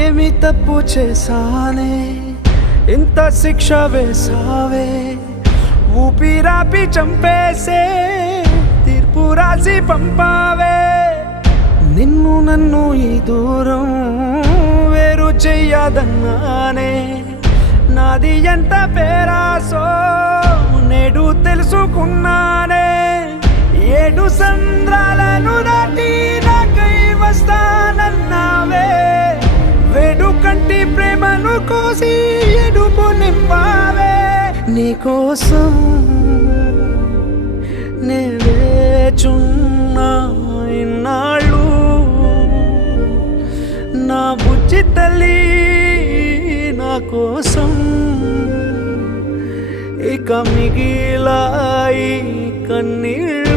ఏమి తప్పు చేశానే ఇంత శిక్ష వేసావే ఊపిరాపి చంపేసే తీర్పు రాసి పంపావే నిన్ను నన్ను ఈ దూరం వేరు చెయ్యదన్నానే నాది ఎంత పేరాసో నేడు తెలుసుకున్నానే 7 సంద్రాలను దాటి నాకై వస్తానన్నావే వేడు కంటి ప్రేమను కోసి ఎడుపు నింపావే నీకోసం నే వేచున్నా ఇన్నాళ్ళు నా బుజ్జి తల్లి నా కోసం ఇక మిగిలాయి కన్నీళ్ళు